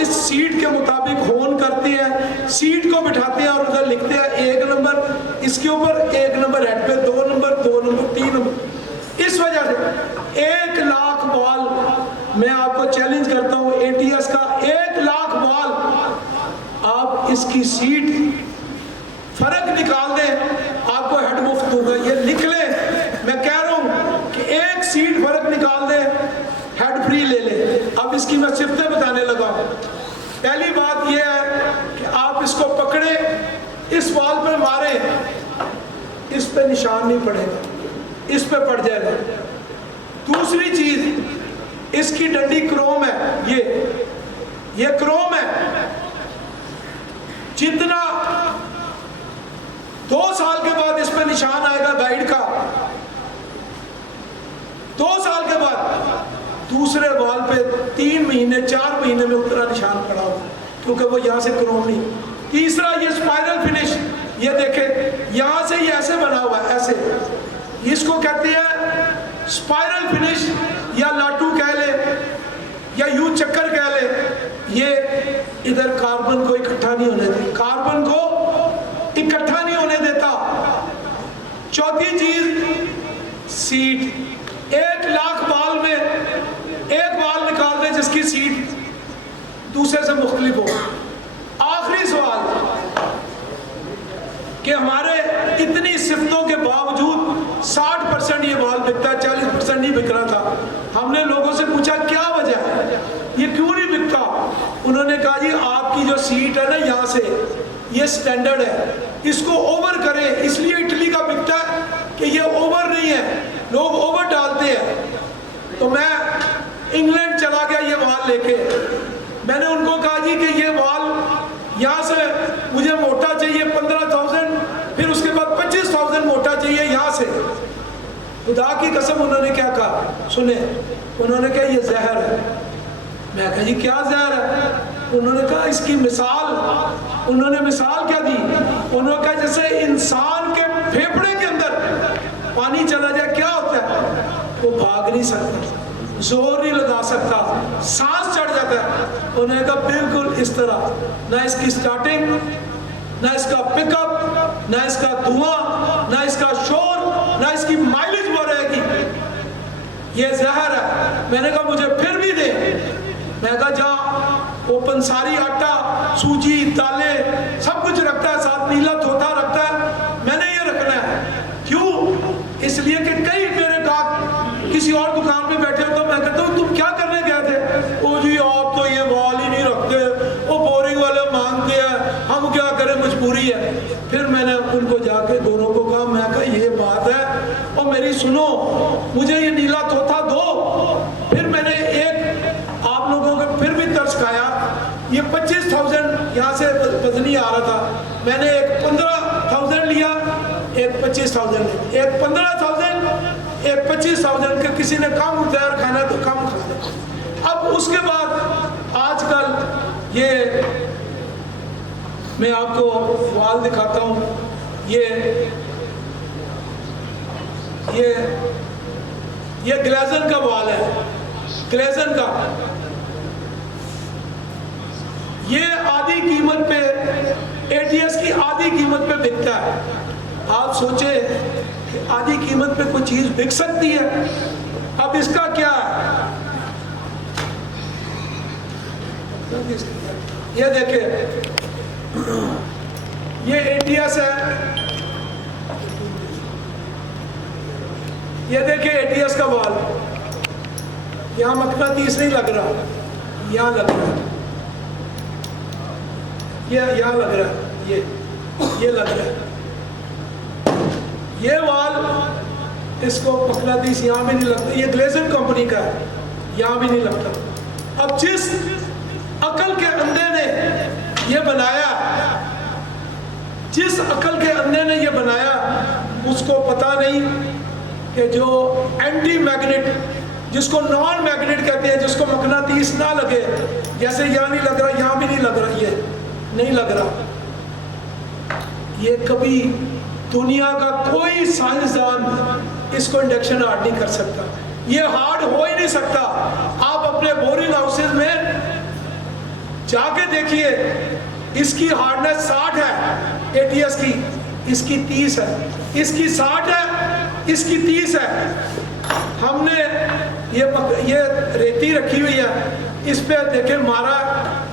इस सीट के मुताबिक होन करते हैं, सीट को बिठाते हैं और उधर लिखते हैं 1 नंबर, इसके ऊपर 1 नंबर हेड पे, 2 नंबर, 2 नंबर, 3 नंबर। इस वजह से 1 लाख बॉल मैं आपको चैलेंज करता हूँ, ATS का 1 लाख बॉल आप इसकी सीट फर्क निकाल दें, आपको हेड मुफ्त दूंगा। ये लिख लें, मैं कह रहा हूँ कि 1 सीट फर्क निकाल दें, हेड फ्री ले ले। अब इसकी मैं सिफ्तें बताने लगा। पहली बात यह है कि आप इसको पकड़े, इस वॉल पे मारे, इस पे निशान नहीं पड़ेगा, इस पे पड़ जाएगा। दूसरी चीज, इसकी डंडी क्रोम है, ये क्रोम है। जितना 2 साल के बाद इस पे निशान आएगा गाइड का, 2 साल के बाद दूसरे वॉल पे 3 महीने 4 महीने में उतना निशान पड़ा होगा, क्योंकि वो यहाँ से क्रोम नहीं। तीसरा, ये स्पाइरल फिनिश, ये देखे यहाँ से ये ऐसे बना हुआ है, ऐसे, इसको कहते हैं स्पाइरल फिनिश, या लाटू कह ले या यू चक्कर कह ले। ये इधर कार्बन को इकट्ठा नहीं होने देता, कार्बन को इकट्ठा नहीं होने देता। चौथी चीज, सीट 1 लाख बॉल में 1 बॉल निकाल दे जिसकी सीट दूसरे से मुख्तलिफ हो। आखिरी सवाल कि हमारे इतनी सिफ्तों के बावजूद 60% ये बॉल बिकता है, 40% नहीं बिक रहा था। हमने लोगों से पूछा क्या वजह है, ये क्यों नहीं बिकता? उन्होंने कहा जी आपकी जो सीट है ना, यहाँ से ये स्टैंडर्ड है, इसको ओवर करें, इसलिए इटली का बिकता है कि ये ओवर नहीं है, लोग ओवर डालते हैं। तो मैं इंग्लैंड चला गया ये वॉल लेके, मैंने उनको कहा जी कि ये वॉल यहाँ से मुझे मोटा चाहिए 15,000, फिर उसके बाद 25,000 मोटा चाहिए यहाँ से। खुदा की कसम उन्होंने क्या कहा, सुने, उन्होंने कहा ये जहर है। मैं कहा जी क्या जहर है? उन्होंने कहा इसकी मिसाल, उन्होंने मिसाल क्या दी? उन्होंने कहा जैसे इंसान के फेफड़े के अंदर पानी चला जाए क्या होता है, वो भाग नहीं सकता, जोर नहीं लगा सकता, सांस चढ़ जाता है। उन्होंने कहा बिल्कुल इस तरह, ना इसकी स्टार्टिंग, ना इसका पिकअप, ना इसका धुआं, ना इसका शोर, ना इसकी माइलेज वो रहेगी, ये जहर है। मैंने कहा मुझे फिर भी दे। मैं कहा जा, वो पंसारी आटा, सूजी, दालें सब कुछ रखता है, साथ नीला तोता रखता है, मैंने ये रखना है। क्यों? इसलिए कि कई मेरे गाहक किसी और दुकान पे बैठे हो तो मैं कहता हूँ तुम क्या करने गए थे? ओ जी आप तो ये वॉल ही नहीं रखते, वो बोरिंग वाले मांगते हैं, हम क्या करें, मजबूरी है। फिर मैंने उनको जाके दोनों को कहा, मैं कहा ये बात है और मेरी सुनो, मुझे ये नीला तोता दो। फिर मैंने एक आप लोगों को फिर भी तरस खाया, ये 25,000 यहाँ से वजनी आ रहा था, मैंने एक 15,000 लिया, एक 25,000 लिया, एक 15,000, एक 25,000 के, किसी ने कम तैयार खाना तो कम खाना। अब उसके बाद आजकल ये मैं आपको वाल दिखाता हूँ, ये ग्लेजन का वाल है, ग्लेजन का, ये आधी कीमत पे, ATS की आधी कीमत पे बिकता है। आप सोचे कि आधी कीमत पे कोई चीज बिक सकती है? अब इसका क्या है, ये देखिए, ये ATS है, ये देखिए ATS का वाल, यहाँ मकनातीस नहीं लग रहा, यहाँ लग रहा है, ये यहाँ लग रहा है, ये लग रहा है, ये वाल इसको मकनातीस यहाँ भी नहीं लगता, ये ग्लेजन कंपनी का है, यहाँ भी नहीं लगता। अब जिस अकल के अंधे ने ये बनाया, जिस अकल के अंधे ने ये बनाया, उसको पता नहीं कि जो एंटी मैग्नेट, जिसको नॉन मैग्नेट कहते हैं, जिसको मकनातीस ना लगे, जैसे यहाँ नहीं लग रहा, यहाँ भी नहीं लग रहा, ये नहीं लग रहा, ये कभी दुनिया का कोई साइंसदान इसको इंडक्शन हार्ड नहीं कर सकता, ये हार्ड हो ही नहीं सकता। आप अपने बोरिंग हाउसेज में जाके देखिए, इसकी हार्डनेस 60 है ATS की, इसकी 30 है, इसकी 60 है, इसकी 30 है। हमने ये रेती रखी हुई है, इस पे देखे मारा।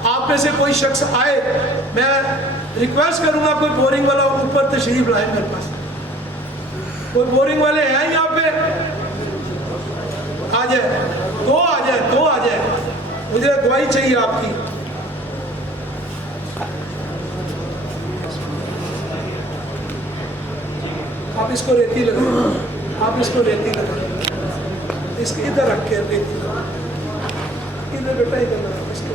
आप में से कोई शख्स आए, मैं रिक्वेस्ट करूंगा कोई बोरिंग वाला ऊपर तशरीफ लाए मेरे पास। कोई बोरिंग वाले हैं यहाँ पे? आ जाए, दो आ जाए, दो आ जाए, मुझे अगुवाई चाहिए आपकी। आप इसको रेती लगाओ, आप इसको रेती लगाओ, इसको इधर रख के रेती लगाओ, इधर बेटा इधर लगाओ, इसको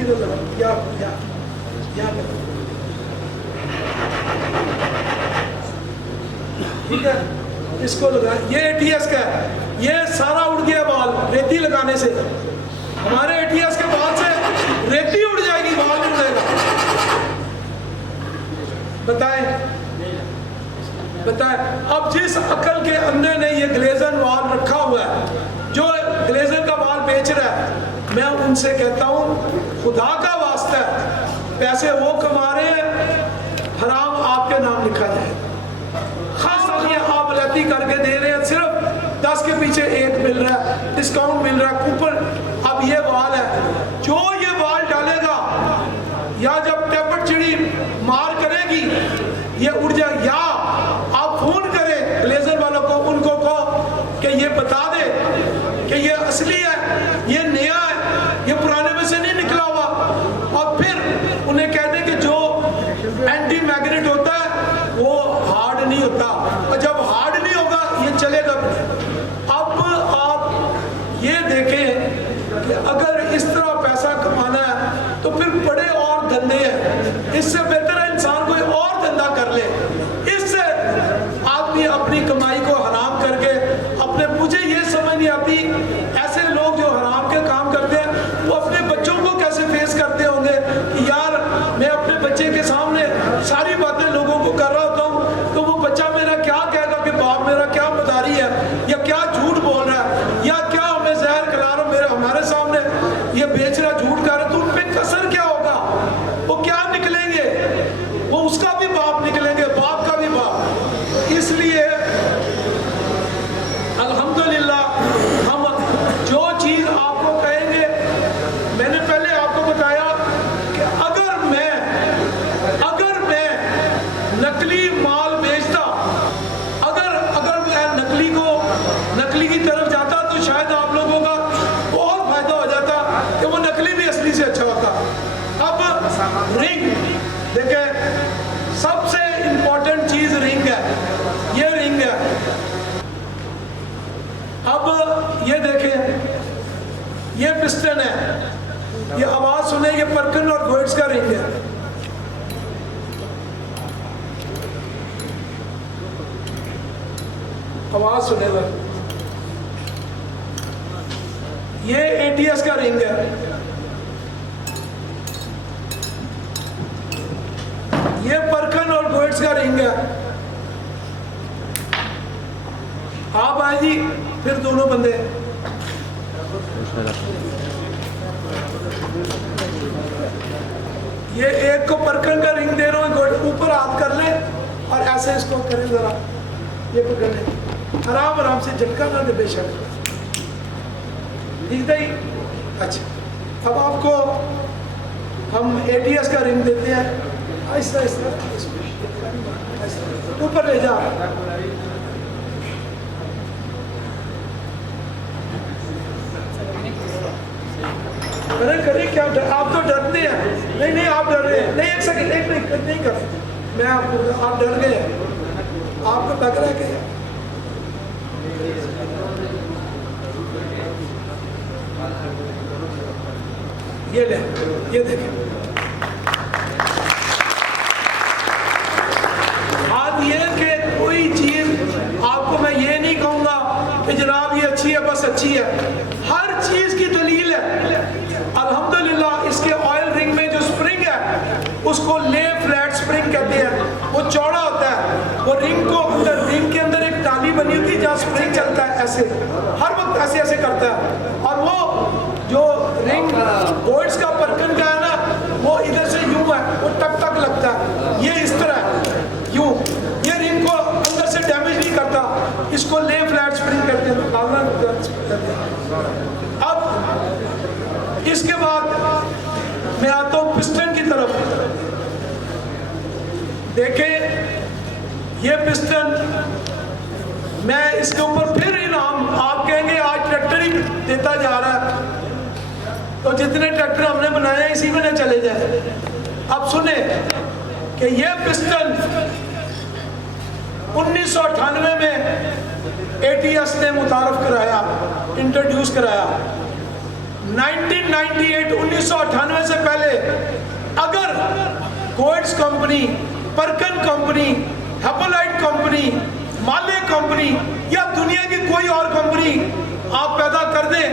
इधर लगाओ, यहाँ लगाओ, ठीक है। इसको लगा, ये ATS का है, ये सारा उड़ गया बाल रेती लगाने से। हमारे ATS के बाल से रेती उड़ जाएगी, बाल नहीं उड़ेगा। बताएं। अब जिस अकल के अंदर ने ये ग्लेजर वाल रखा हुआ है, जो ग्लेजर का वाल बेच रहा है, मैं उनसे कहता हूँ खुदा का वास्ता है, पैसे वो कमा रहे हैं, हराम आपके नाम लिखा जाए। खास ये आप लती करके दे रहे हैं, सिर्फ 10 के पीछे 1 मिल रहा है, डिस्काउंट मिल रहा है, कूपन। अब ये वाल है, जो ये वाल डालेगा, या जब टेपट चिड़ी मार करेगी ये उड़ जाए, या आप फोन करें ग्लेजर वालों को, उनको कहो कि ये बता दे कि ये असली है, ये नया है, ये पुराने में से नहीं निकला हुआ, और फिर उन्हें कह दें कि जो एंटी मैग्नेट होता है वो हार्ड नहीं होता, और जब हार्ड नहीं होगा ये चलेगा। अब आप ये देखें कि अगर इस तरह पैसा कमाना है तो फिर बड़े और धंधे हैं, इससे बेहतर है इंसान कोई और धंधा कर ले। इससे आदमी अपनी कमाई को हराम करके अपने, मुझे ये समझ नहीं आती ऐसे लोग जो हराम के काम करते हैं वो अपने बच्चों को कैसे फेस करते होंगे कि यार मैं अपने बच्चे के सामने सारी बातें लोगों को कर रहा होता हूँ, तो वो बच्चा मेरा क्या कहेगा कि बाप मेरा क्या मदारी है, या क्या झूठ बोल रहा है, या क्या हमें जहर खिला रहा मेरे हमारे सामने ये बेच रहा, झूठ कर रहा, तो उन पे कसर क्या होगा? वो क्या निकलेंगे? वो उसका भी बाप निकलेंगे, बाप का भी बाप। इसलिए अल्हम्दुलिल्लाह हम जो चीज आपको कहेंगे, मैंने पहले आपको बताया कि अगर मैं नकली माल बेचता, अगर मैं नकली की तरफ जाता, तो शायद आप लोगों का बहुत फायदा हो जाता कि वो नकली भी असली से अच्छा होता। अब रिंग देखें, सबसे इंपॉर्टेंट चीज रिंग है, ये रिंग है। अब ये देखें, ये पिस्टन है, ये आवाज सुने, ये परकिन और गोइट्स का रिंग है। आवाज सुनेगा, ये ATS का रिंग है, ये परकिन और गोइट्स का रिंग है। आप आए जी, फिर दोनों बंदे, ये एक को परकिन का रिंग दे रहा हूँ, ऊपर हाथ कर ले और ऐसे इसको करें जरा, ये पकड़ ले, आराम से झटका ना दे बेशक, ठीक है। अच्छा, अब आपको हम ATS का रिंग देते हैं, ऐसा ऊपर ले जा, करें क्या आप तो डरते हैं? नहीं आप डर रहे हैं, नहीं एक सेकंड, नहीं कर, मैं आपको, आप डर गए, आपको लग रहा है कि ये ले, ये देखें, बात ये कि कोई चीज आपको मैं ये नहीं कहूंगा कि जनाब ये अच्छी है बस अच्छी है, हर चीज की दलील है। अल्हम्दुलिल्लाह इसके ऑयल रिंग में जो स्प्रिंग है उसको ले फ्लैट स्प्रिंग कहते हैं, वो चौड़ा होता है, वो रिंग को अंदर, रिंग के अंदर एक ताली बनी होती है जहाँ स्प्रिंग चलता है, ऐसे हर वक्त ऐसे करता है। और वो जो रिंग गोइट्स का परकिन का है ना, चलता गया। अब इसके बाद मैं आता हूँ पिस्टन की तरफ। देखें ये पिस्टन, मैं इसके ऊपर फिर इनाम, आप कहेंगे आज ट्रैक्टर ही देता जा रहा है तो जितने ट्रैक्टर हमने बनाए हैं इसी में न चले जाए। अब सुने कि ये पिस्टन 1998 में ATS ने मुतारफ कराया, इंट्रोड्यूस कराया। 1998 1998 से पहले अगर कोएट्स कंपनी, परकन कंपनी, हैपोलाइट कंपनी, माले कंपनी या दुनिया की कोई और कंपनी आप पैदा कर दें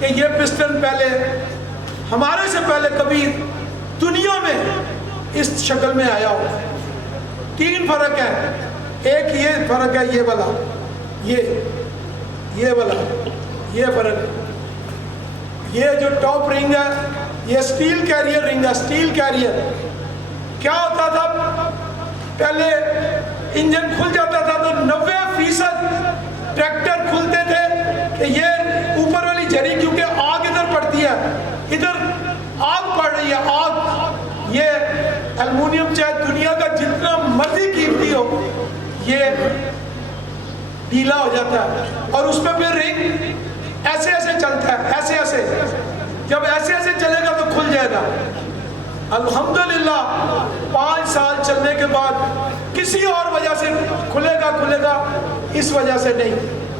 कि ये पिस्टन पहले हमारे से पहले कभी दुनिया में इस शक्ल में आया हो। 3 फर्क है। एक ये फर्क है, ये वाला, ये वाला, ये फर्क है। ये जो टॉप रिंग है ये स्टील कैरियर रिंग है। स्टील कैरियर क्या होता था, पहले इंजन खुल जाता था तो 90% ट्रैक्टर खुलते थे कि ये ऊपर वाली झरी, क्योंकि आग इधर पड़ती है, इधर आग पड़ रही है, आग। ये एल्युमिनियम चाहे दुनिया का जितना मर्जी कीमती हो ये ढीला हो जाता है और उस पर फिर रिंग ऐसे ऐसे चलता है, ऐसे ऐसे। जब ऐसे ऐसे चलेगा तो खुल जाएगा। अल्हम्दुलिल्लाह 5 साल चलने के बाद किसी और वजह से खुलेगा, इस वजह से नहीं।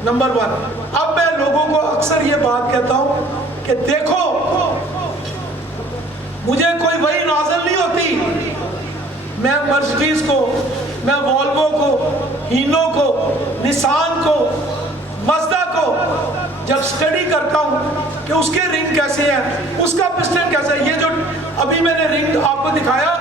नंबर 1। अब मैं लोगों को अक्सर ये बात कहता हूं कि देखो मुझे कोई वही नाज़िल नहीं होती, मैं मर्सिडीज को, मैं वॉल्वो को, हीनो को, निसान को, मज़दा को जब स्टडी करता हूँ कि उसके रिंग कैसे हैं, उसका पिस्टन कैसा है। ये जो अभी मैंने रिंग आपको दिखाया,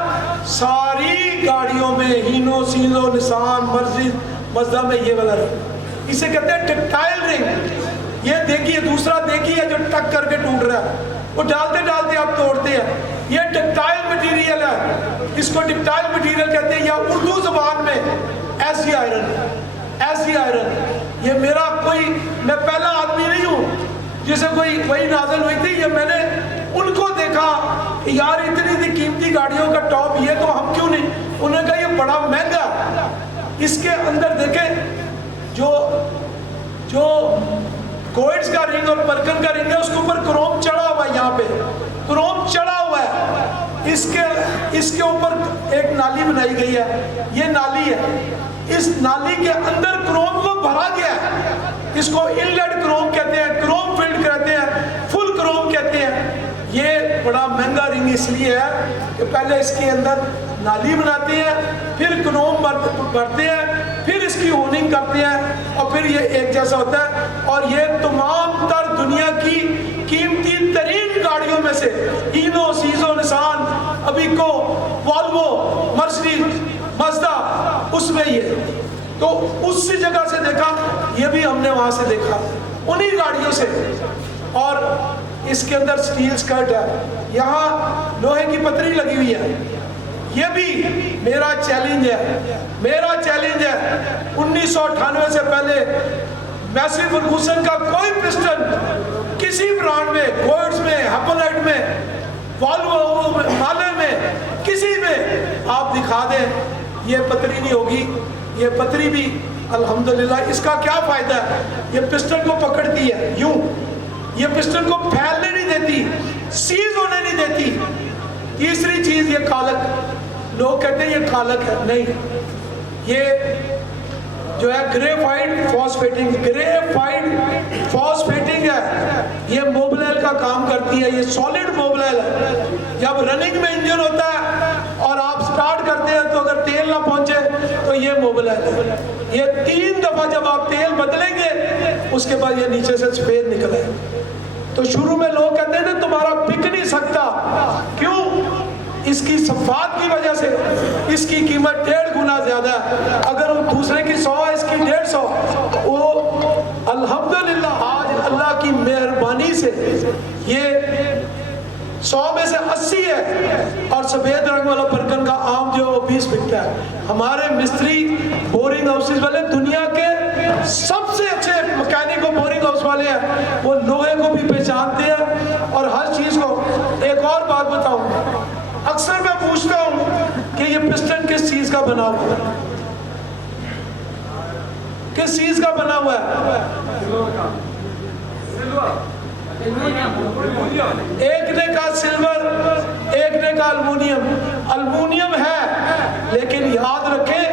सारी गाड़ियों में हीनो, सीनो, निसान, मर्सिडीज, मज़दा में ये वाला रिंग, इसे कहते हैं टेक्टाइल रिंग। ये देखिए, दूसरा देखिए जो टक करके टूट रहा है, वो डालते डालते आप तोड़ते हैं। ये टेक्टाइल मटेरियल है, इसको टेक्टाइल मटेरियल कहते हैं, या उर्दू जबान में ऐसी आयरन, ऐसी आयरन। ये मेरा कोई, मैं पहला आदमी नहीं हूँ जिसे कोई वही नाज़िल हुई थी। ये मैंने उनको देखा कि यार इतनी कीमती गाड़ियों का टॉप ये तो हम क्यों नहीं, उन्होंने कहा ये बड़ा महंगा। इसके अंदर देखें जो कोएट्स का रिंग और परकन का रिंग है उसके ऊपर क्रोम चढ़ा हुआ है, यहाँ पे क्रोम चढ़ा हुआ है। इसके ऊपर एक नाली बनाई गई है, ये नाली है, इस नाली के अंदर क्रोम को भरा गया है। इसको इनलेट क्रोम कहते हैं, क्रोम फिल्ड कहते हैं, फुल क्रोम कहते हैं। ये बड़ा महंगा रिंग इसलिए है कि पहले इसके अंदर नाली बनाते हैं, फिर क्रोम भरते हैं, फिर इसकी होनिंग करते हैं और फिर ये एक जैसा होता है। और ये तमाम तर दुनिया की कीमती तरीन गाड़ियों में से, हीनो, सीजो, निसान, अबिको, वॉल्वो, मर्सिडीज, मज़दा, उसमें ये तो उसी जगह से देखा, ये भी हमने वहाँ से देखा, उन्हीं गाड़ियों से। और इसके अंदर स्टील स्कर्ट है, यहाँ लोहे की पतरी लगी हुई है। ये भी मेरा चैलेंज है, मेरा चैलेंज है 1998 से पहले मैसी फर्गूसन का कोई पिस्टन किसी ब्रांड में, कोएट्स में, हैपोलाइट में, वॉल्वो में, माले में, किसी में आप दिखा दें, ये पतरी नहीं होगी। ये पतरी भी अल्हम्दुलिल्लाह, इसका क्या फायदा है, ये पिस्टन को पकड़ती है यूं, ये पिस्टन को फैलने नहीं देती, सीज होने नहीं देती। तीसरी चीज ये कालक, लोग कहते हैं ये कालक है, नहीं, ये जो है ग्रेफाइट फॉस्फेटिंग, ग्रेफाइट फॉस्फेटिंग है, ये मोबिलाइल का काम करती है। ये सॉलिड मोबिलाइल है। जब रनिंग में इंजन होता है और आप स्टार्ट करते हैं तो अगर तेल ना पहुंचे तो ये मोबिलाइल है। ये 3 दफा जब आप तेल बदलेंगे उसके बाद ये नीचे से सफेद निकले। तो शुरू में लोग कहते हैं ना तुम्हारा बिक नहीं सकता, क्यों? इसकी सफात की वजह से इसकी कीमत 1.5 गुना ज्यादा है। अगर वो दूसरे की 100 है, इसकी 150। वो अल्हम्दुलिल्लाह आज अल्लाह की मेहरबानी से ये 100 में से 80 है और सफेद रंग वाला परकन का आम जो 20 बिकता है। हमारे मिस्त्री बोरिंग हाउसेस वाले दुनिया के सबसे अच्छे मैकेनिक को बोरिंग हाउस वाले हैं वो लोहे को भी पहचानते हैं और हर चीज को। एक और बात बताऊं, अक्सर मैं पूछता हूं कि ये पिस्टन किस चीज का बना हुआ है, किस चीज का बना हुआ है? एक ने कहा सिल्वर, एक ने कहा अल्मुनियम। अल्मुनियम है, लेकिन याद रखें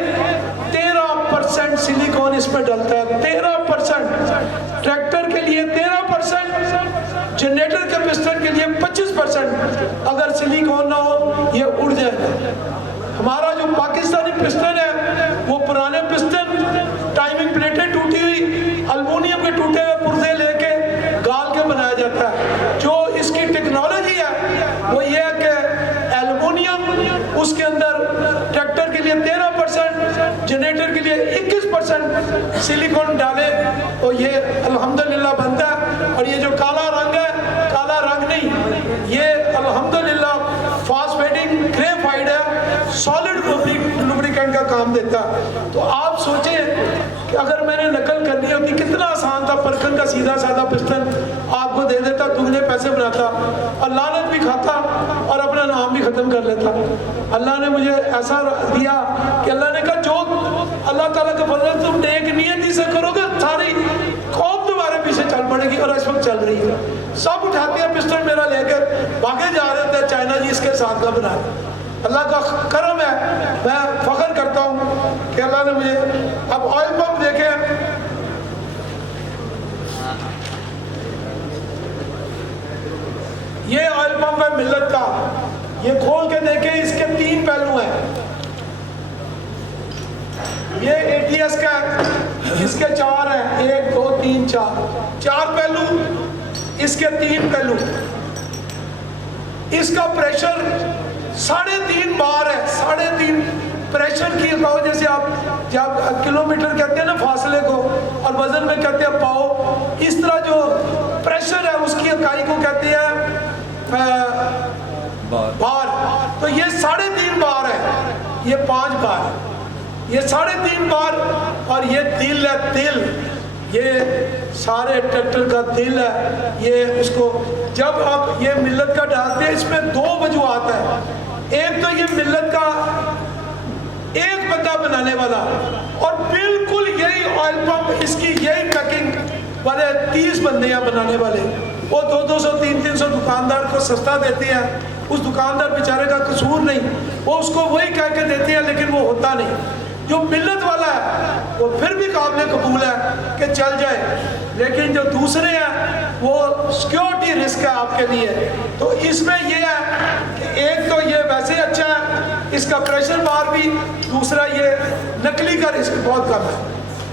13% सिलिकॉन इसमें डलता है। 13%। ट्रैक्टर के लिए 13%, जनरेटर के पिस्टन के लिए 25%। अगर सिलिकॉन ना हो ये उड़ जाएगा। हमारा जो पाकिस्तानी पिस्टन है वो पुराने पिस्टन, टाइमिंग प्लेटें टूटी हुई, अल्मुनियम के टूटे हुए पुर्जे लेके गाल के बनाया जाता है। जो इसकी टेक्नोलॉजी है वो ये है कि एल्युमिनियम उसके अंदर ट्रैक्टर के लिए 13%, जनरेटर के लिए 21% सिलिकॉन डाले तो ये अल्हम्दुलिल्लाह बनता है। और ये जो काला रंग है, काला रंग नहीं, ये अल्हम्दुलिल्लाह फास्फेटिंग ग्रेफाइट है, सॉलिड लुब्रिकेंट का काम देता है। तो आप सोचें कि अगर मैंने नकल करनी होती कितना आसान था, परखन का सीधा साधा पिस्टन आपको दे देता, दुगने पैसे बनाता और लानत भी खाता और अपना नाम भी खत्म कर लेता। अल्लाह ने मुझे ऐसा दिया कि अल्लाह ने कहा जो अल्लाह ताला का फजल तुम नेक नियति से करोगे सारी कौम तुम्हारे पीछे चल पड़ेगी। और इस वक्त चल रही है, सब उठाते हैं पिस्टन मेरा लेकर भागे जा रहे थे, चाइना जी इसके साथ का बना। अल्लाह का करम है, मैं फख्र करता हूँ कि अल्लाह ने मुझे। अब ऑयल पंप देखें, ये ऑयल पंप है मिल्लत का, ये खोल के देखें, इसके 3 पहलू हैं। ये ATS का है, इसके 4 हैं, 1 2 3 4 पहलू, इसके 3 पहलू। इसका प्रेशर 3.5 बार है, 3.5 प्रेशर की कहो, जैसे आप जब किलोमीटर कहते हैं ना फासले को, और वजन में कहते हैं पाओ, इस तरह जो प्रेशर है उसकी इकाई को कहते हैं बार। तो ये 3.5 बार है, ये 5 बार, ये 3.5 बार। और ये दिल है, दिल, ये सारे ट्रैक्टर का दिल है। ये उसको जब आप ये मिल्लत का डालते हैं, इसमें 2 वजूहात है। एक तो ये मिल्लत का एक बंदा बनाने वाला, और बिल्कुल यही ऑयल पंप, इसकी यही पैकिंग वाले 30 बंदे यहाँ बनाने वाले। वो 200 300 दुकानदार को सस्ता देते हैं। उस दुकानदार बेचारे का कसूर नहीं, वो उसको वही कह के देते हैं, लेकिन वो होता नहीं। जो मिल्लत वाला है वो फिर भी काबिल कबूल है कि चल जाए, लेकिन जो दूसरे हैं वो सिक्योरिटी रिस्क है आपके लिए। तो इसमें ये है कि एक तो ये वैसे अच्छा है, इसका प्रेशर बार भी, दूसरा ये नकली का रिस्क बहुत कम है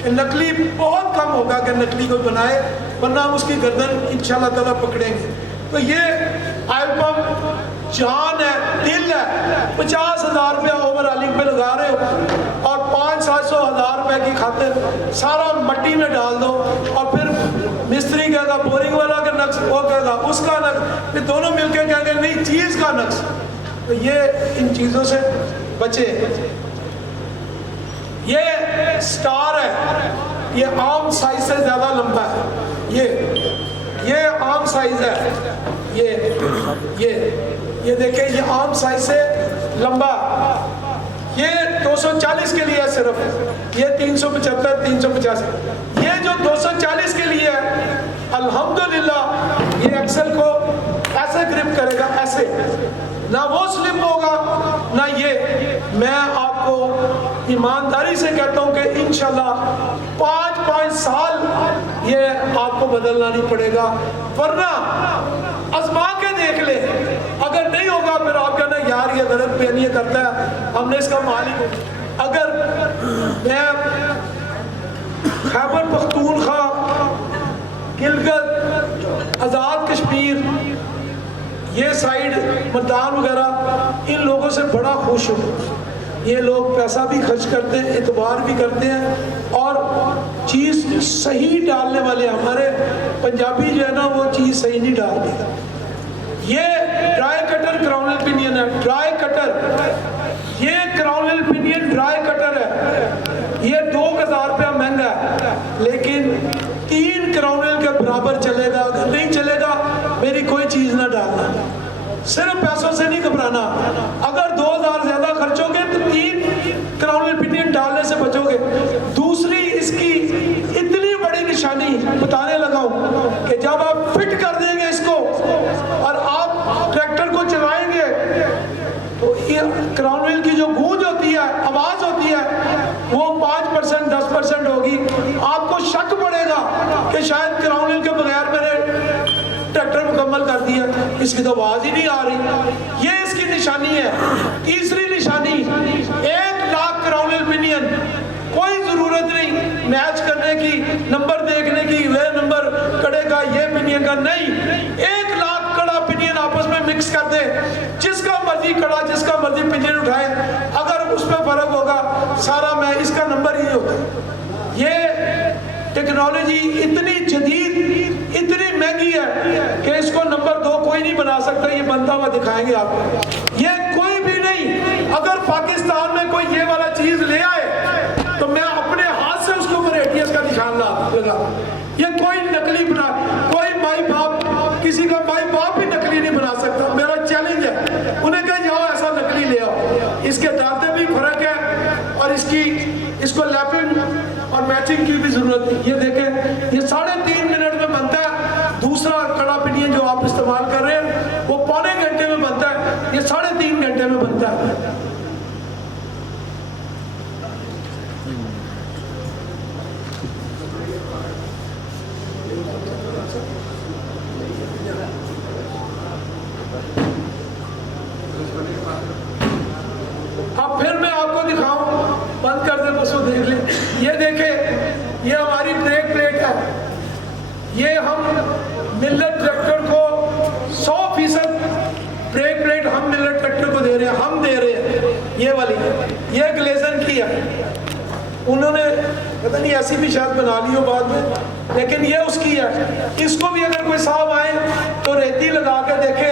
कि नकली बहुत कम होगा कि नकली कोई बनाए, वरना हम उसकी गर्दन इंशाल्लाह ताला पकड़ेंगे। तो ये ऑयल पंप जान है, दिल है। 50,000 रुपया ओवर ऑयलिंग पे लगा रहे हो और 500-700 हज़ार रुपए की खातिर सारा मट्टी में डाल दो, और फिर मिस्त्री कहेगा बोरिंग वाला का नक्श, वो कहेगा उसका नक्श, फिर दोनों मिलकर कहेंगे नहीं चीज़ का नक्श। तो ये इन चीज़ों से बचे। ये स्टार है, ये आम साइज से ज़्यादा लंबा है। ये आम साइज है, ये देखिए, ये आम साइज से लंबा। ये 240 के लिए है सिर्फ, ये 375 350। ये जो 240 के लिए है, अल्हम्दुलिल्लाह ये एक्सेल को ऐसे ग्रिप करेगा, ऐसे, ना वो स्लिप होगा ना ये। मैं आपको ईमानदारी से कहता हूँ कि इंशाल्लाह 5 साल ये आपको बदलना नहीं पड़ेगा, वरना आजमा के देख ले, अगर नहीं होगा फिर आप कहना यार ये गलत बयानी करता है, हमने इसका मालिक। अगर मैं खैबर पख्तूनख्वा, गिलगित, आज़ाद कश्मीर, ये साइड मदान वगैरह, इन लोगों से बड़ा खुश हूँ। ये लोग पैसा भी खर्च करते हैं, एतबार भी करते हैं और चीज़ सही डालने वाले। हमारे पंजाबी जो है ना वो चीज़ सही नहीं डालते। ये ड्राई कटर क्राउनल पिनियन है, ड्राई कटर, ये क्राउनल पिनियन ड्राई कटर है। ये 2000 रुपया महंगा है, लेकिन 3 क्राउनल पैसों से नहीं घबराना। अगर 2000 ज्यादा खर्चोगे तो 3 क्राउन पिनियन डालने से बचोगे। दूसरी इसकी इतनी बड़ी निशानी बताने लगा हूं कि जब आप फिट कर देंगे इसको और आप ट्रैक्टर को चलाएंगे तो ये क्राउन व्हील की जो गूंज होती है, आवाज होती है, वो 5% 10% होगी। आपको शक पड़ेगा कि शायद क्राउन व्हील के बगैर मैंने ट्रैक्टर मुकम्मल कर दिया, इसकी तो आवाज ही नहीं आ रही। ये इसकी निशानी है। तीसरी निशानी 1 लाख क्राउन व्हील पिनियन। कोई जरूरत नहीं मैच करने की, नंबर देखने की, वह नंबर कड़े का ये पिनियन का नहीं। 1 लाख कड़ा पिनियन आपस में मिक्स कर दे, जिसका मर्जी कड़ा जिसका मर्जी पिनियन उठाए, अगर उसमें फर्क होगा सारा मैं इसका नंबर ही होता। ये टेक्नोलॉजी इतनी जदीद, इतनी महंगी है कि इसको नंबर 2 कोई नहीं बना सकता। ये बनता हुआ दिखाएंगे आपको। ये कोई भी नहीं। अगर पाकिस्तान में कोई ये वाला चीज ले आए तो मैं अपने हाथ से उसको ऊपर ATS का निशान लगा। ये कोई नकली बना, कोई माई बाप, किसी का माई बाप भी नकली नहीं बना सकता। मेरा चैलेंज है, उन्हें कहा जाओ ऐसा नकली ले आओ। इसके दांते भी फर्क है और इसको लैपिंग और मैचिंग की भी जरूरत नहीं। ये देखें, ये 3.5 मिनट में बनता है। दूसरा कड़ा पिनियन जो आप इस्तेमाल कर रहे हैं वो पौने घंटे में बनता है, ये 3.5 घंटे में बनता है। अब फिर मैं आपको दिखाऊं, बंद कर दे बस वो देख ले। ये देखें, ये हमारी ब्रेक प्लेट है। ये हम मिलर ट्रैक्टर को 100% ब्रेक प्लेट हम मिलर ट्रैक्टर को दे रहे हैं, हम दे रहे हैं। ये वाली, ये ग्लेजन की है। उन्होंने पता नहीं ऐसी भी शायद बना ली हो बाद में, लेकिन ये उसकी है। इसको भी अगर कोई साहब आए तो रेती लगा के देखे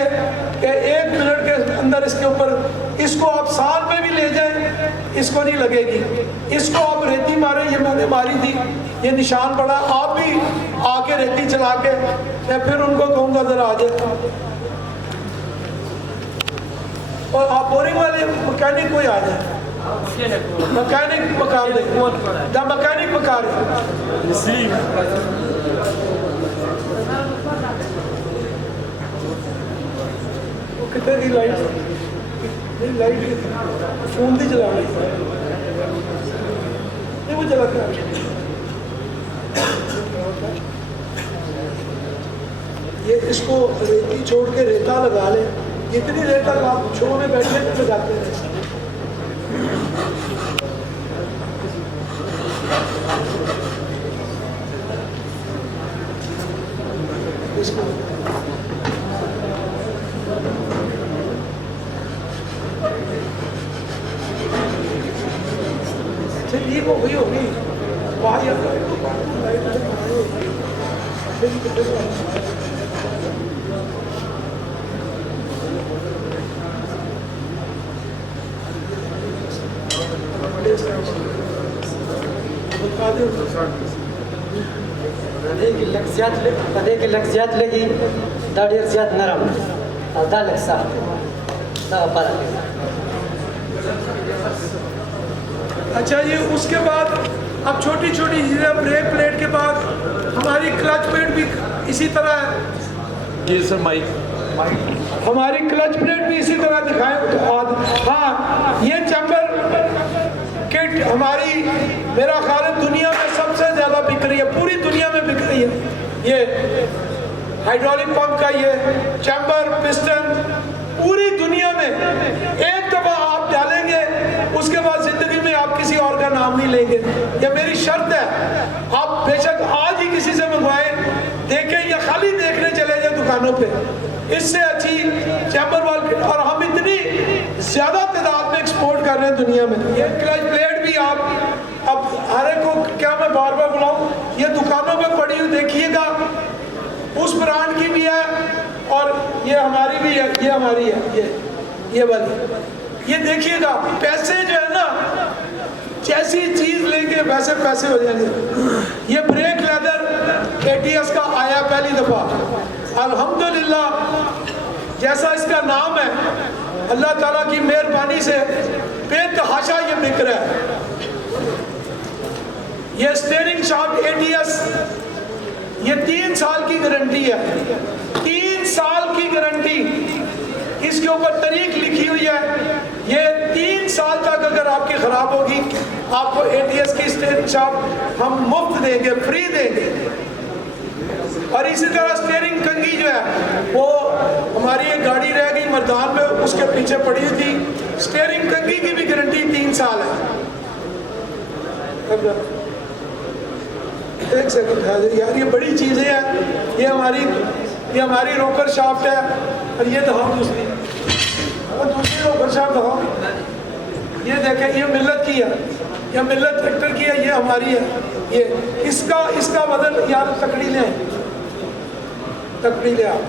कि 1 मिनट के अंदर इसके ऊपर, इसको आप साल में भी ले जाएं इसको नहीं लगेगी। इसको आप रेती मारे, ये मैंने मारी थी, ये निशान पड़ा। आप भी आके रेती चला के, मैं फिर उनको कहूँगा जरा आ जाए। और आप बोरिंग वाले मैकेनिक कोई आ जाए, मैकेनिक पकार दे, द मैकेनिक पकार वो कितने की लाइट, लाइट फोन भी चला रही नहीं, वो जलाता है। ये इसको रेती छोड़ के रेता लगा ले, जितनी देर तक आप शो में बैठे तो लगाते रहे। इसको ठीक होगी बाहर लक्ष्यात लगी दाढ़ी ज्यादा नरम दा लक्सा दा पर। अच्छा, ये उसके बाद अब छोटी छोटी चीज़ें, ब्रेक प्लेट के बाद हमारी क्लच प्लेट भी इसी तरह है। जी सर, माइक हमारी क्लच प्लेट भी इसी तरह दिखाएं। हाँ, ये चैम्बर किट हमारी, मेरा ख्याल है दुनिया में सबसे ज़्यादा बिक रही है, पूरी दुनिया में बिक रही है। ये हाइड्रोलिक पंप का ये चैम्बर पिस्टन पूरी दुनिया में एक दफ़ा आप डालेंगे, उसके बाद जिंदगी में आप किसी और का नाम नहीं लेंगे। ये मेरी शर्त है। आप बेशक आज ही किसी से मंगवाएं, देखें या खाली देखने चले जाए दुकानों पे, इससे अच्छी चैम्बर वाल किट। और हम इतनी ज़्यादा तादाद में एक्सपोर्ट कर रहे हैं दुनिया में। ये क्लच प्लेट भी आप अब हर एक को क्या मैं बार बार बुलाऊं, ये दुकानों में पड़ी हुई देखिएगा, उस ब्रांड की भी है और ये हमारी भी है, ये हमारी है, ये वाली। ये देखिएगा, पैसे जो है ना, जैसी चीज लेंगे वैसे पैसे हो जाएंगे। ये ब्रेक लेदर ATS का आया पहली दफा, अल्हम्दुलिल्लाह जैसा इसका नाम है, अल्लाह ताला की मेहरबानी से बेतहाशा ये बिक रहा है। ये स्टीयरिंग शाफ्ट ATS, ये 3 साल की गारंटी है, 3 साल की गारंटी। इसके ऊपर तारीख लिखी हुई है, ये 3 साल तक अगर आपकी खराब होगी, आपको ATS की स्टीयरिंग शाफ्ट हम मुफ्त देंगे, फ्री देंगे। और इसी तरह स्टीयरिंग कंघी जो है, वो हमारी एक गाड़ी रह गई मर्दान में, उसके पीछे पड़ी थी, स्टीयरिंग कंघी की भी गारंटी 3 साल है। एक सेकंड है यार, ये बड़ी चीज़ें हैं। ये हमारी रोकर शाफ्ट है, और ये दिखाओ दूसरी, और दूसरी रोकर शाफ्ट दिखाओ। ये देखें, ये मिल्लत की है, ये मिल्लत ट्रैक्टर की है, ये हमारी है। ये इसका वजन यार तकड़ी ले आप।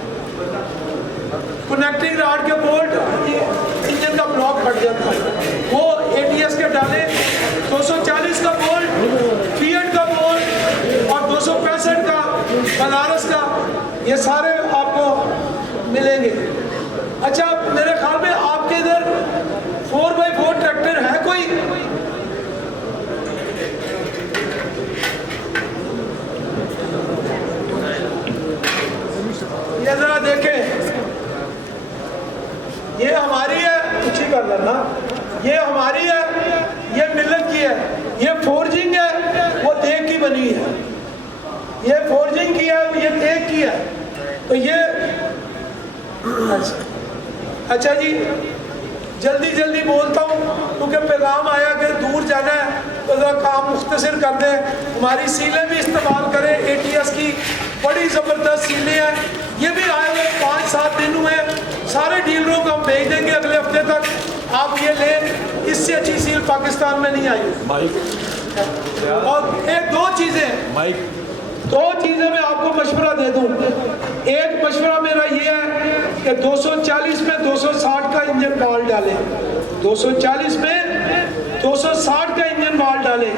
कनेक्टिंग रॉड के बोल्ट, ये इंजन का ब्लॉक फट जाता है, वो ATS के डाले। 240 का बोल्ट, फिएट का बोल्ट और 265 का बनारस का, ये सारे आपको मिलेंगे। अच्छा, मेरे ख्याल में आपके इधर 4x4 ट्रैक्टर है कोई? ये जरा देखें, ये हमारी है, कुछ ही कर लेना, ये हमारी है, ये मिल्लत की है। ये फोर्जिंग है, वो देख की बनी है। ये फोर्जिंग की है, ये देख की है। तो ये अच्छा जी, जल्दी बोलता हूँ क्योंकि पैगाम आया कि दूर जाना है, तो जरा काम मुख्तसर कर दें। हमारी सीलें भी इस्तेमाल करें, ATS की बड़ी ज़बरदस्त सीलें हैं। ये भी आए हुए 5-7 दिन हुए, सारे डीलरों को हम भेज देंगे अगले हफ्ते तक। आप ये लें, इससे अच्छी सील पाकिस्तान में नहीं आई। और एक दो चीज़ें मैं आपको मशवरा दे दूं। एक मशवरा मेरा ये है कि 240 में 260 का इंजन बॉल डालें, 240 में 260 का इंजन बॉल डालें,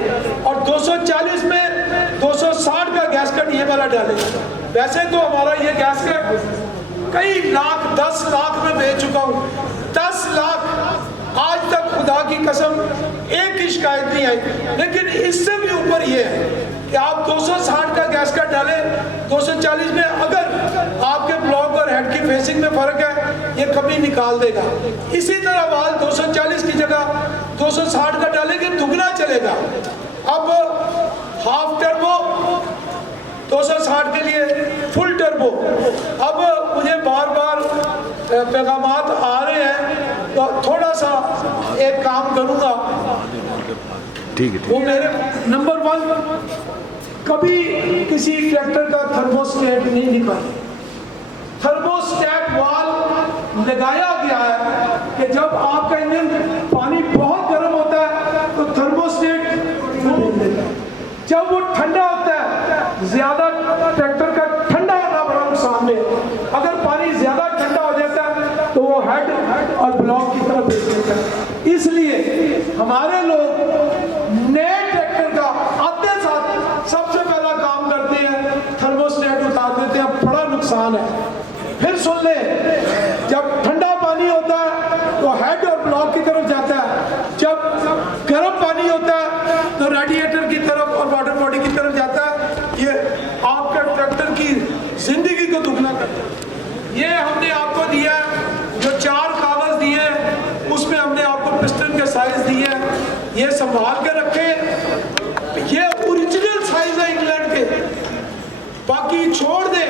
और 240 में 260 का गैसकट ये वाला डालें। वैसे तो हमारा ये गैसकट कई लाख, 10 लाख में बेच चुका हूँ, 10 लाख। आज तक खुदा की कसम एक की शिकायत नहीं आई। लेकिन इससे भी ऊपर ये है कि आप 260 का गैसकट डालें, 240 में अगर आपके ब्लॉक और हेड की फेसिंग में फर्क है, ये कभी निकाल देगा। इसी तरह वाल 240 की जगह 260 का डालेंगे, दुगना चलेगा। अब हाफ टर्बो 260 के लिए, फुल टर्बो। अब मुझे बार बार पैगामात आ रहे हैं, तो थोड़ा सा एक काम करूँगा। ठीक है। वो मेरे नंबर 1, कभी किसी ट्रैक्टर का थर्मोस्टेट नहीं निकाले। थर्मोस्टेट वाल लगाया गया है कि जब आपका इंजन पानी बहुत गर्म होता है तो थर्मोस्टेट नहीं देता। जब वो ठंडा होता है, ज्यादा ट्रैक्टर का ठंडा होना बड़ा नुकसान है। अगर पानी ज्यादा ठंडा हो जाता है तो वो हेड और ब्लॉक की तरफ भेज देता है। इसलिए हमारे लोग नए ट्रैक्टर का आते साथ सबसे पहला काम करते हैं, थर्मोस्टेट उतार देते हैं। बड़ा नुकसान है। फिर सुन ले, जब ठंडा पानी होता है तो हेड और ब्लॉक की तरफ जाता है, जब गर्म पानी होता है तो रेडिएटर की तरफ और वाटर बॉडी की तरफ जाता है। ये आपका ट्रैक्टर की जिंदगी को दुगना करता है। ये हमने आपको दिया है, जो 4 कागज दिए हैं, उसमें हमने आपको पिस्टन के साइज दिए हैं। ये संभाल के रखें। ये ओरिजिनल साइज है इंग्लैंड के, बाकी छोड़ दे,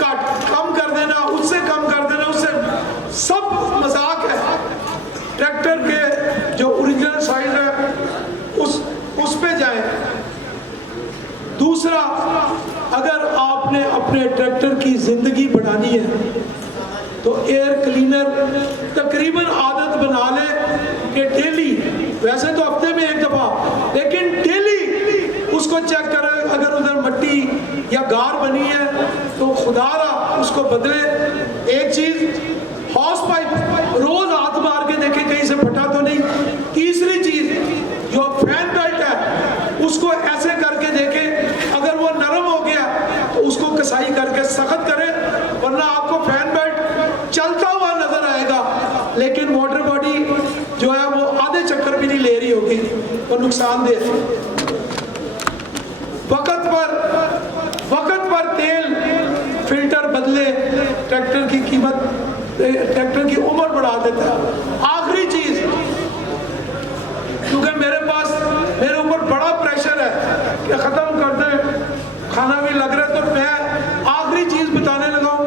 कम कर देना, उससे कम कर देना, उससे सब मजाक है। ट्रैक्टर के जो ओरिजिनल साइज है उस पे जाए। दूसरा, अगर आपने अपने ट्रैक्टर की जिंदगी बढ़ानी है तो एयर क्लीनर तकरीबन आदत बना ले कि डेली, वैसे तो हफ्ते में 1 दफा, लेकिन डेली उसको चेक करें। अगर उधर मट्टी या गार बनी है तो खुदारा उसको बदले। एक चीज, हॉर्स पाइप रोज हाथ मार के देखें कहीं से फटा तो नहीं। तीसरी चीज, जो फैन बेल्ट है उसको ऐसे करके देखें, अगर वो नरम हो गया तो उसको कसाई करके सख्त करें, वरना आपको फैन बेल्ट चलता लेकिन वाटर बॉडी जो है वो आधे चक्कर भी नहीं ले रही होगी, वो नुकसानदेह है। वक्त पर तेल फिल्टर बदले ट्रैक्टर की कीमत, ट्रैक्टर की उम्र बढ़ा देता है। आखिरी चीज, क्योंकि मेरे ऊपर बड़ा प्रेशर है कि ख़त्म कर दे, खाना भी लग रहा है, तो मैं आखिरी चीज़ बताने लगा हूँ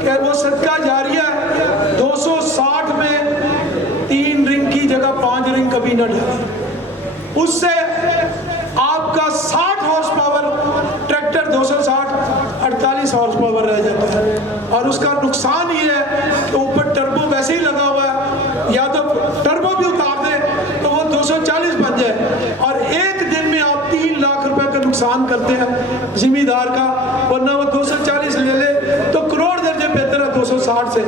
कि वो सदका जारिया है। 260 में 3 रिंग की जगह 5 रिंग कभी ना डालें, उससे आपका 60 horse power tractor 260 48 horse power रह जाता है। और उसका नुकसान ये है कि ऊपर टर्बो वैसे ही लगा हुआ है, या तो टर्बो भी उतार दे तो वो 240 बन जाए, और एक दिन में आप 3 लाख रुपए का नुकसान करते हैं जिम्मेदार का। वरना वो 240 ले ले तो करोड़ दर्जे बेहतर है 260 से,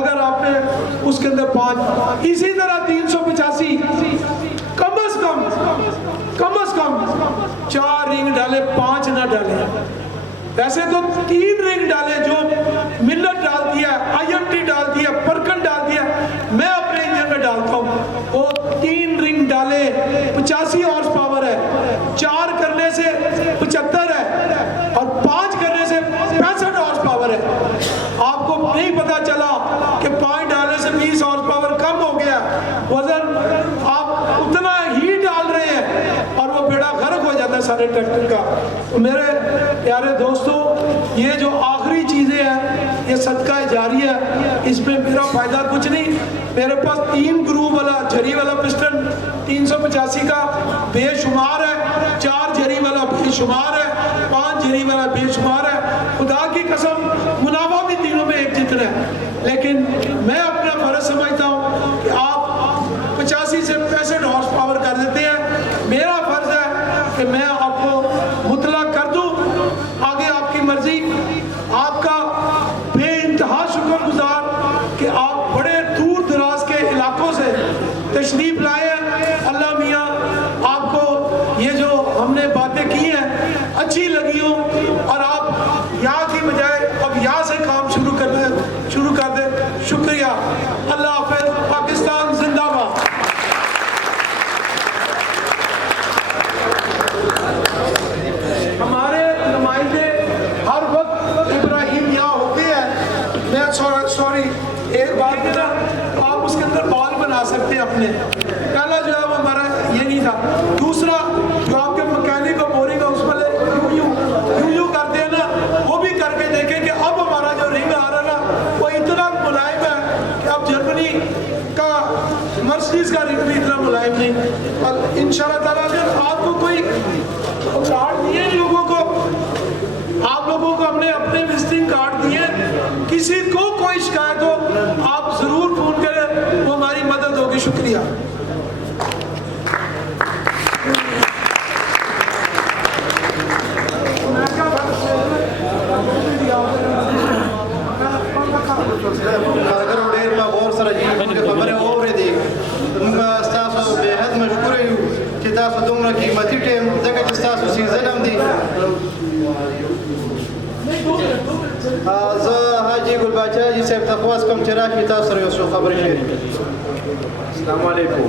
अगर आपने उसके अंदर 5। इसी तरह 385 कम से कम 4 रिंग डाले, 5 ना डाले। वैसे तो 3 रिंग डाले, जो मिलत डालती है, IMT डालती है, परकन डालती है, मैं अपने इंजन में डालता हूँ। वो 3 रिंग डाले, 85 हॉर्स पावर है, 4 करने से 75 है, और 5 करने से 65 हॉर्स पावर है। आपको नहीं पता चला कि 5 डालने से 20 हॉर्स पावर कम हो गया, वजन आप उतना ही डाल रहे हैं और वो बेड़ा गर्क हो जाता है सारे ट्रैक्टर का। तो मेरे प्यारे दोस्तों, ये जो आखिरी चीज़ें हैं, ये सदका जारिया है, इसमें मेरा फ़ायदा कुछ नहीं। मेरे पास 3 ग्रूव वाला झरी वाला पिस्टन 385 का बेशुमार है, 4 झरी वाला बेशुमार है, 5 झरी वाला बेशुमार है। खुदा की कसम, मुनाफा भी तीनों में एक जितना है। लेकिन मैं अपना फर्ज समझता हूँ कि आप 85 से 65 हॉर्स पावर कर देते हैं, मेरा फर्ज है कि मैं आपको मुतला कर दूं। आगे आपकी मर्जी। आपका बेइंतहा शुक्रगुजार कि आप बड़े दूर दराज के इलाकों से तशरीफ लाए हैं। अल्लाह मियाँ आपको ये जो हमने बातें की हैं अच्छी लगी हो, और आप यहाँ की बजाय अब यहाँ से काम शुरू कर दें। शुक्रिया। अल्लाह हाफ़िज़। पाकिस्तान जिंदाबाद। हमारे नुमाइंदे हर वक्त इब्राहिम यहाँ होते हैं। मैं सॉरी एक बात है ना, आप उसके अंदर बॉल बना सकते हैं अपने। पहला जो है वो हमारा ये नहीं था। दूसरा जो आपके मैकेनिक और बोरिंग है उस पर यूं करते हैं ना, वो भी करके देखें कि अब हमारा जो रिंग आ रहा ना वो इतना मुलायम है कि अब जर्मनी का मर्सिडीज का रिंग भी इतना मुलायम नहीं। और इंशाल्लाह ताला अगर आपको कोई कार्ड दिए आप लोगों को हमने अपने विजिटिंग कार्ड दिए, किसी को कोई शिकायत हो आप जरूर फोन करें, वो हमारी मदद होगी। शुक्रिया। कीमती टाइम सीजन हम दी हाजी गुलबाचा जी साहब तखवास कम चरा की तासर यो खबर शेयर। अस्सलाम वालेकुम।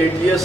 ATS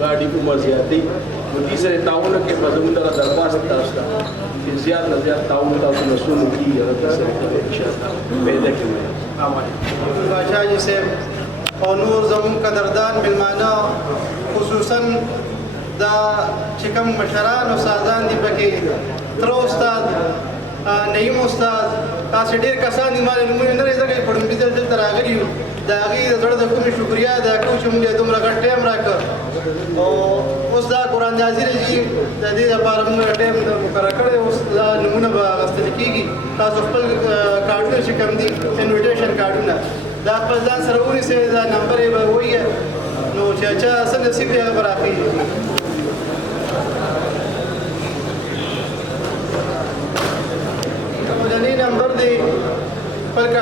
गाड़ी को मर्जियाती मुझी से ताउन के मजमून का दरख्वास्त था कि ज़्यादा से ज़्यादा ताउन का सुन की पैदा की बादशाह जी से और नूर ज़मीन का दरदान मिलमाना खुसूसन दा चिकम मशरान और साजान दी बकी त्रो उस्ताद नईम उस्ताद तासे डेर कसान इमाल नमूने नरे जगह पढ़ने बिजल जल तरागरी दागी ज़रा दकुम शुक्रिया दाकू चुम्बे तुम रखा टाइम रखा और उस दा कुरान जाज़िर जी दादी दा पारम टाइम मुकर्रर करे उस दा नमूना बागस्ती की तासुफ़ल कार्डून शिकम दी इन्विटेशन कार्डून दा पज़ान सरवरी से दा नंबर है वही है नो चाचा असल नसीब है बराकी जनी नंबर दे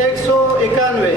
191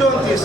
34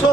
100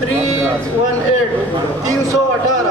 318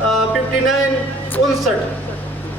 5959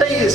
23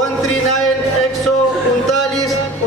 139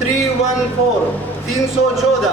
314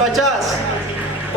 50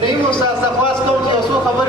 नहीं मुस्ताद सफास को जो सो खबर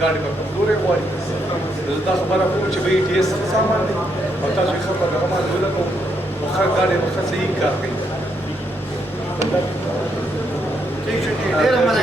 गाड़ी में कमजोर है वाली तो हमारा कुछ भी टीएस सामान है और ताकि खबर हमारा दूल्हा को वहाँ गाड़ी वहाँ से ही कर गई ठीक है डेरा मना